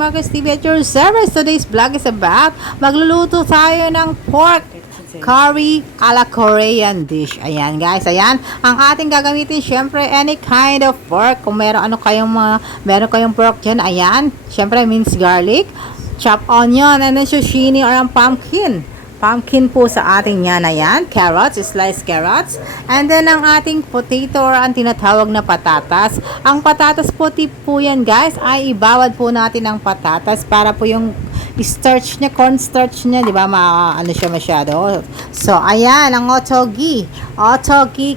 Marcos TV at your service. Today's vlog is about magluluto tayo ng pork curry a la Korean dish. Ayan guys, ayan. Ang ating gagamitin, syempre, any kind of pork. Kung meron kayong pork dyan, ayan. Syempre, minced garlic, chopped onion, and then zucchini or ang pumpkin. Pumpkin po sa ating yan, ayan. Carrots, sliced carrots. And then, ang ating potato or ang tinatawag na patatas. Ang patatas po, tip po yan, guys, ay ibawad po natin ang patatas para po yung starch niya, cornstarch niya, di ba, ano siya masyado. So, ayan, ang otogi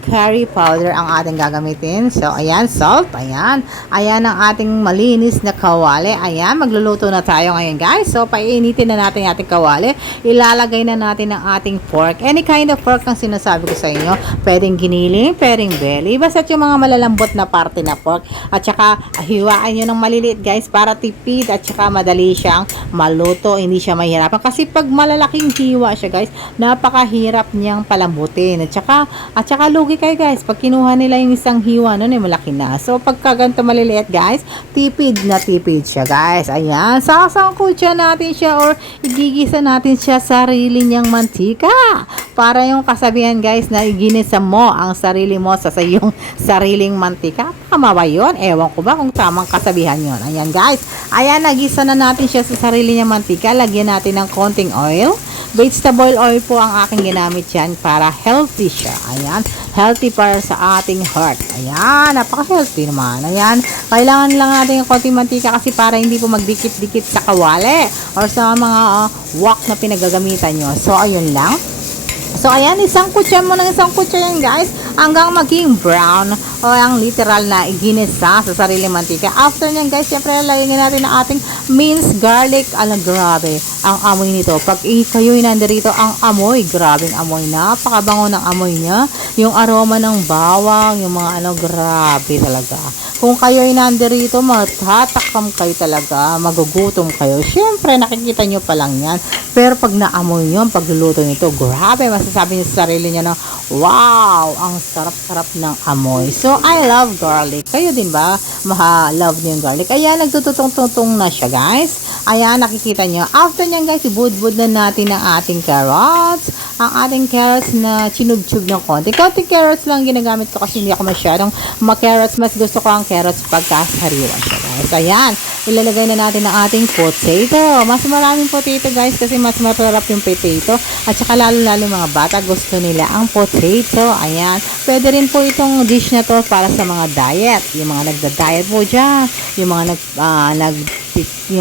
curry powder ang ating gagamitin. So, ayan, salt, ayan. Ayan ang ating malinis na kawali. Ayan, magluluto na tayo ngayon, guys. So, painitin na natin yung ating kawali. Ilalagay na natin ang ating pork. Any kind of pork ang sinasabi ko sa inyo. Pwedeng giniling, pwedeng belly. Basta yung mga malalambot na parte na pork. At saka, hiwaan nyo ng maliliit, guys, para tipid at saka madali siyang maluto, hindi siya mahirapan. Kasi pag malalaking hiwa siya, guys, napakahirap niyang palambutin. At saka lugi kayo, guys. Pag kinuha nila yung isang hiwa, nun, malaki na. So, pagka ganito maliliit, guys, tipid na tipid siya, guys. Ayan. Sasangkutsa natin siya or igigisa natin siya sa sarili niyang mantika. Para yung kasabihan, guys, na iginisa mo ang sarili mo sa iyong sariling mantika. Tama ba yun? Ewan ko ba kung tamang kasabihan yun. Ayan, guys. Ayan, nagisa na natin siya sa sarili niyang mantika. Lagyan natin ng konting oil. Vegetable oil po ang aking ginamit yan para healthy siya. Ayan. Healthy para sa ating heart. Ayan. Napaka-healthy naman. Ayan. Kailangan lang natin ng konting mantika kasi para hindi po magdikit-dikit sa kawali or sa mga wok na pinagagamitan nyo. So, ayun lang. So, ayan, isang kutsa mo ng isang kutsa yan, guys, hanggang maging brown o ang literal na iginisa sa sariling mantika. After nyan, guys, syempre, lalagyan natin ang ating minced garlic. Alam, grabe, ang amoy nito. Pag kayo'y nandirito, ang amoy, grabing amoy. Napakabango ng amoy niya. Yung aroma ng bawang, yung mga grabe talaga. Kung kayo'y nandirito, matatakam kayo talaga, magugutom kayo. Syempre, nakikita nyo pa lang yan. Pero pag naamoy nyo, ang pagluluto nito, grabe, masasabi nyo sa sarili nyo na, wow, ang sarap-sarap ng amoy. So, I love garlic. Kayo din ba? Love nyo yung garlic. Ayan, nagtututong-tutong na siya, guys. Ayan, nakikita nyo. After nyan, guys, ibudbud na natin ang ating carrots. Ang ating carrots na chinug-chug ng konti. Konting carrots lang ginagamit ko kasi hindi ako masyadong carrots. Mas gusto ko ang carrots pagkasariwa siya, guys. Ayan, ilalagay na natin ang ating potato. Mas maraming potato, guys, kasi mas masarap yung potato. At saka lalo-lalo mga bata, gusto nila ang potato. Ayan, pwede rin po itong dish na to para sa mga diet. Yung mga nagda-diet po dyan. Yung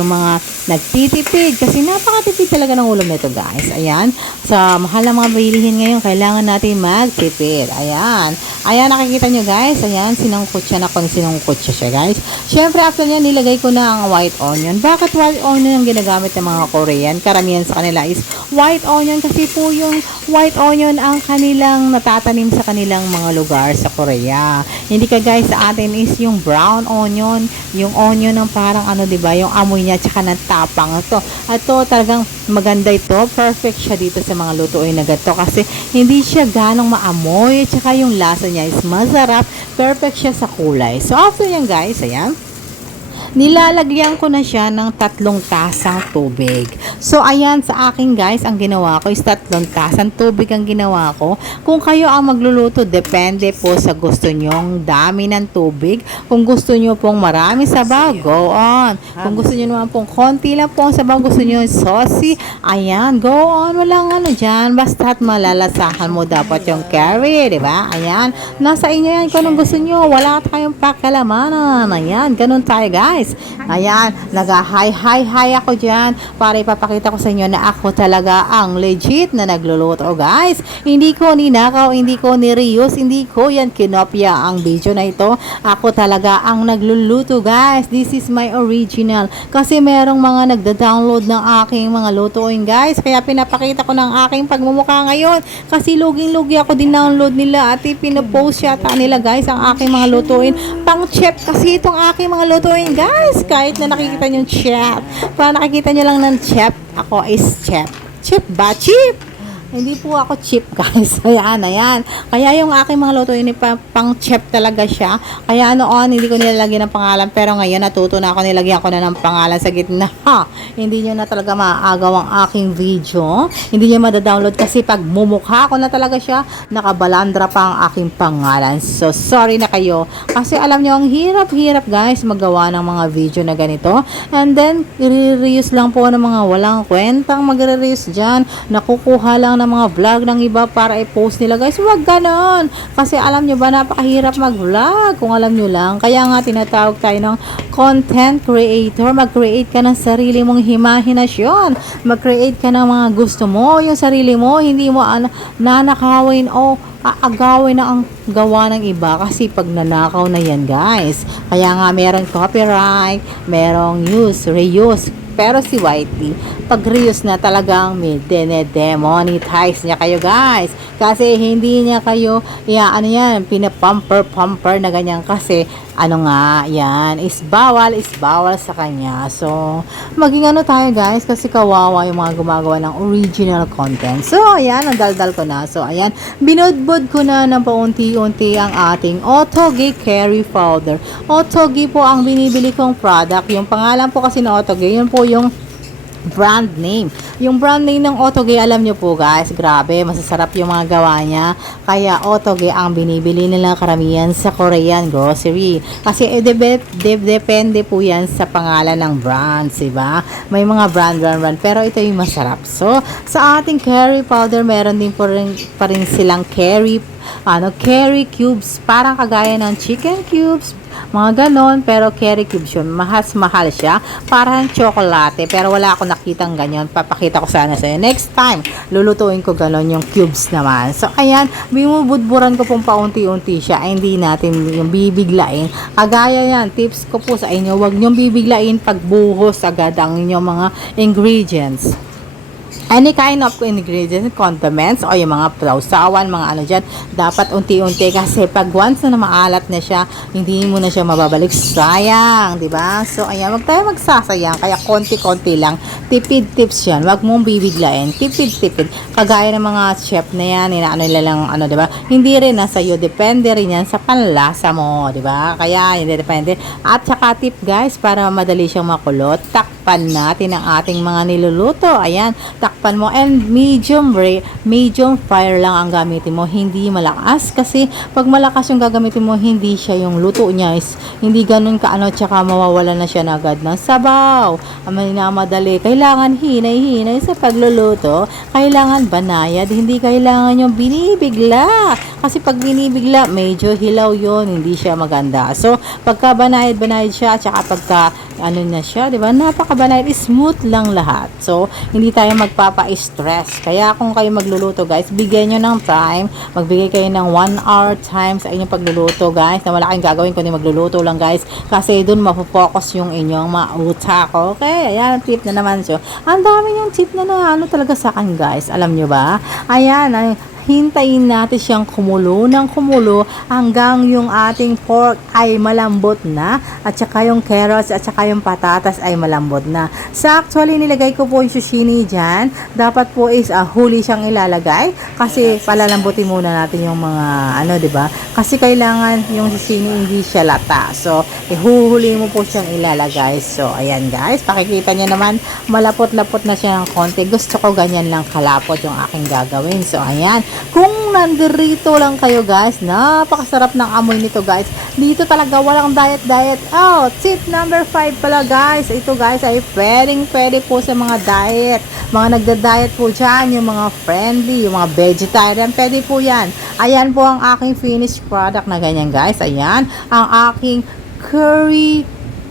mga nagtitipid kasi napakatipid talaga ng ulam nito, guys. Ayan, sa mahal na mga bilihin ngayon, kailangan natin magtipid. Ayan, nakikita nyo, guys. Ayan, sinangkot siya, guys. Syempre, after nyan, nilagay ko na ang white onion. Bakit white onion ang ginagamit ng mga Korean? Karamihan sa kanila is white onion kasi po yung white onion ang kanilang natatanim sa kanilang mga lugar sa Korea. Hindi ka, guys, sa atin is yung brown onion, yung onion ng parang diba, yung amoy niya tsaka natapang ito talagang maganda ito, perfect siya dito sa mga lutuin na gato kasi hindi siya ganong maamoy tsaka yung lasa niya is masarap, perfect siya sa kulay. So after yan, guys, ayan, nilalagyan ko na siya ng 3 tasang tubig. So, ayan, sa akin, guys, ang ginawa ko is 3 tasang tubig ang ginawa ko. Kung kayo ang magluluto, depende po sa gusto nyong dami ng tubig. Kung gusto nyo pong marami sabaw, go on. Kung gusto nyo naman pong konti lang pong sabaw, gusto nyo saucy, ayan, go on. Walang dyan. Basta't malalasahan mo dapat yung curry, diba? Ayan, nasa inyo yan kung anong gusto nyo. Wala tayong pakalamanan. Ayan, ganun tayo, guys. Ayan, nag-hi ako dyan para ipapakita ko sa inyo na ako talaga ang legit na nagluluto, guys. Hindi ko ninakaw, hindi ko ni-reuse, hindi ko yan kinopya ang video na ito. Ako talaga ang nagluluto, guys. This is my original. Kasi merong mga nagda-download ng aking mga lutuin, guys. Kaya pinapakita ko ng aking pagmumukha ngayon. Kasi luging-lugi ako din download nila at ipinopost yata nila, guys, ang aking mga lutuin. Pang-chef kasi itong aking mga lutuin, guys. Kahit na nakikita nyo chef, para nakikita nyo lang ng chef, ako is chef. Chef ba? Chef! Hindi po ako cheap guys. Ayan. Kaya yung aking mga luto yun pang cheap talaga siya. Kaya noon hindi ko nilalagyan ng pangalan, pero ngayon natuto na ako, nilagyan ko na ng pangalan sa gitna. Hindi nyo na talaga maaagaw ang aking video. Hindi nyo madadownload kasi pag mumukha ko na talaga siya, nakabalandra pa ang aking pangalan. So sorry na kayo. Kasi alam nyo, ang hirap-hirap guys magawa ng mga video na ganito. And then, i-reuse lang po ng mga walang kwentang magre-reuse dyan. Nakukuha lang ng mga vlog ng iba para i-post nila guys. Huwag ganon. Kasi alam nyo ba, napakahirap mag-vlog kung alam nyo lang. Kaya nga tinatawag tayo ng content creator. Mag-create ka ng sarili mong imahinasyon. Mag-create ka ng mga gusto mo. Yung sarili mo, hindi mo nanakawin o aagawin na ang gawa ng iba kasi pag nanakaw na yan guys. Kaya nga merong copyright, merong use, reuse. Pero si Whitey, pag reuse na talagang may demonetize niya kayo guys. Kasi hindi niya kayo, pinapumper na ganyan kasi yan, is bawal sa kanya. So, maging tayo guys, kasi kawawa yung mga gumagawa ng original content. So, ayan, ang daldal ko na. So, ayan, binudbud ko na ng paunti-unti ang ating Autoge Curry Powder. Autoge po ang binibili kong product. Yung pangalan po kasi na Autoge, yun po yung brand name. Yung brand name ng Autoge, alam nyo po guys, grabe, masasarap yung mga gawa niya. Kaya Autoge ang binibili nila karamihan sa Korean grocery. Kasi depende po yan sa pangalan ng brands, diba? May mga brand. Pero ito yung masarap. So, sa ating curry powder, meron din pa rin silang curry cubes. Parang kagaya ng chicken cubes, mga ganon, pero curry cubes yun. Mahal siya. Parang chocolate, pero wala ako nakitang ganyan. Papakita ko sana sa'yo. Next time, lulutuin ko ganon yung cubes naman. So, ayan, bimubudburan ko pong paunti-unti siya. Ay, hindi natin yung bibiglain. Kagaya yan, tips ko po sa inyo, huwag nyong bibiglain pagbuhos agad ang inyong mga ingredients. Any kind of ingredients, condiments, o yung mga sausawan, mga dyan, dapat unti-unti kasi pag once na maalat na siya, hindi mo na siya mababalik. Sayang, di ba? So, ayan, wag tayo magsasayang, kaya konti-konti lang. Tipid tips yan, wag mong bibiglain. Tipid. Kagaya ng mga chef na yan, nila lang, di ba? Hindi rin nasa iyo, depende rin yan sa panlasa mo, di ba? Kaya, hindi depende. At saka tip guys, para madali siyang makulot, takpan natin ang ating mga niluluto. Ayan, takpan mo, and medium fire lang ang gamitin mo, hindi malakas, kasi pag malakas yung gagamitin mo, hindi siya yung luto niya is hindi ganun tsaka mawawala na siya na agad ng sabaw. Madali, kailangan hinay sa pagluluto, kailangan banayad, hindi kailangan yung binibigla, kasi pag binibigla medyo hilaw yon, hindi siya maganda. So pagka banayad siya, tsaka pagka na siya, di ba? Napakabanayad, smooth lang lahat. So hindi tayo magpapa-stress. Kaya kung kayo magluluto guys, bigyan nyo ng time. Magbigay kayo ng 1 hour time sa inyong pagluluto guys, na wala kayong gagawin kundi magluluto lang guys. Kasi dun mapofocus yung inyong utak. Okay, ayan, tip na naman. So, ang dami yung tip na talaga sa akin guys. Alam nyo ba? Ayan, hintayin natin siyang kumulo hanggang yung ating pork ay malambot na, at saka yung carrots at saka yung patatas ay malambot na. So actually nilagay ko po yung sushini dyan. Dapat po is huli siyang ilalagay kasi palalambutin muna natin yung mga diba? Kasi kailangan yung sushini hindi siya lata. So ihuhuli mo po siyang ilalagay. So ayan guys, pakikita nyo naman malapot-lapot na siya ng konti. Gusto ko ganyan lang kalapot yung aking gagawin. So ayan, kung nandirito lang kayo guys, napakasarap ng amoy nito guys. Dito talaga walang diet. Tip number 5 pala guys. Ito guys ay pwede po sa mga diet. Mga nagda-diet po dyan, yung mga friendly, yung mga vegetarian, pwede po yan. Ayan po ang aking finished product na ganyan guys. Ayan, ang aking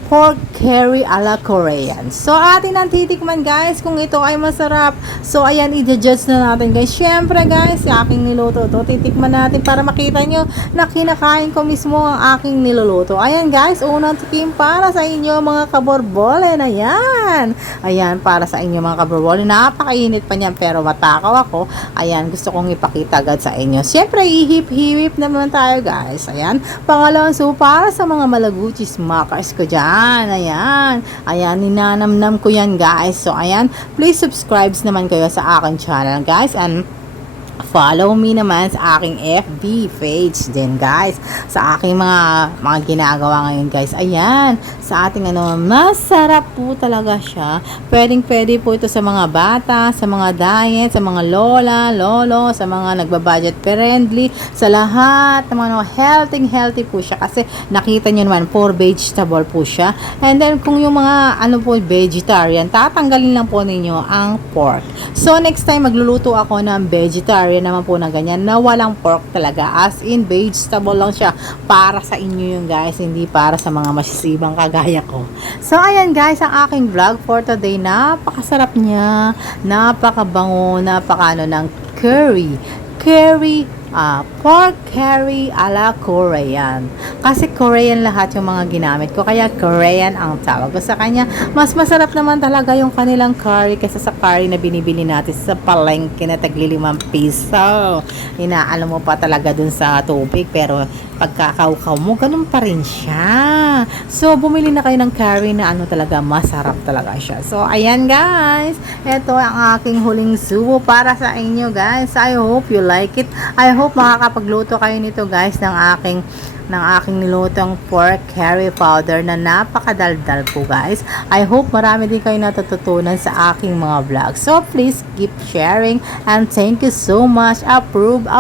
pork curry a la Korean. So, atin ang titikman guys kung ito ay masarap. So, ayan, i-judge na natin guys. Syempre guys, aking niluto to. Titikman natin para makita nyo na kinakain ko mismo ang aking niluluto. Ayan guys, unang tikim para sa inyo mga kaborbolen. Ayan, para sa inyo mga kaborbolen. Napakainit pa niyan pero matakaw ako. Ayan, gusto kong ipakita agad sa inyo. Syempre, ihip-hip naman tayo guys. Ayan, pangalawang so para sa mga malaguchis makers ko dyan. Ayan, ninanamnam ko yan guys. So ayan, please subscribe naman kayo sa akin channel guys, and follow me naman sa aking FB page din guys, sa aking mga ginagawa ngayon guys. Ayan, sa ating masarap po talaga siya. Pwede po ito sa mga bata, sa mga diet, sa mga lola, lolo, sa mga nagbabudget friendly, sa lahat ng mga healthy po siya, kasi nakita nyo naman, for vegetable po siya. And then kung yung mga po vegetarian, tatanggalin lang po ninyo ang pork. So next time magluluto ako ng vegetarian naman po na ganyan, na walang pork talaga, as in vegetable lang siya, para sa inyo yung guys, hindi para sa mga masisibang kagaya ko. So ayan guys, ang aking vlog for today, napakasarap niya, napakabango, ng curry pork curry ala Korean. Kasi Korean lahat yung mga ginamit ko, kaya Korean ang tawag ko sa kanya. Mas masarap naman talaga yung kanilang curry kaysa sa curry na binibili natin sa palengke na tagli 5 piso. Inaano mo pa talaga dun sa tubig, pero pagkakaukaw mo, ganun pa rin siya. So, bumili na kayo ng curry na talaga, masarap talaga siya. So, ayan guys, ito ang aking huling subo para sa inyo guys. I hope you like it. I hope makakapagluto kayo nito guys, ng aking nilutong pork curry powder na napakadaldal po guys. I hope marami din kayo natututunan sa aking mga vlog. So please keep sharing, and thank you so much. Approve.